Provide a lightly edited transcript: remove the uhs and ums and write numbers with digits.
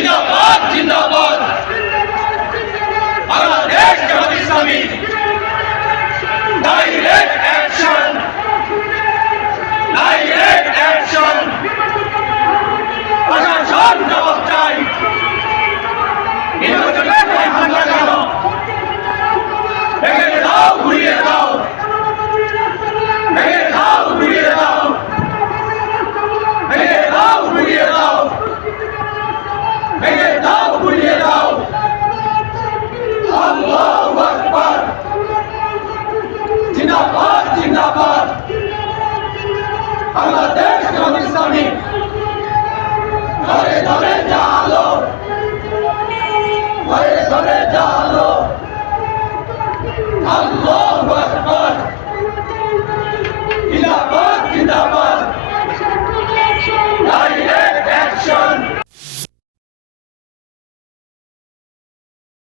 জিন্দাবাদ জিন্দাবাদ Bangladesh Jamaat Islami direct action প্রশাসন জবাব চাই নির্বাচনের হামলা কেন ভেঙে দাও ঘুরিয়ে দাও ভেঙে দাও ঘুরিয়ে দাও ভেঙে দাও ঘুরিয়ে দাও ভেঙে দাও ঘুরিয়ে দাও আল্লাহু আকবার জিন্দাবাদ জিন্দাবাদ বাংলাদেশ জামাত ইসলামী ঘরে ঘরে জালো ঘরে ঘরে জালো আল্লাহু আকবার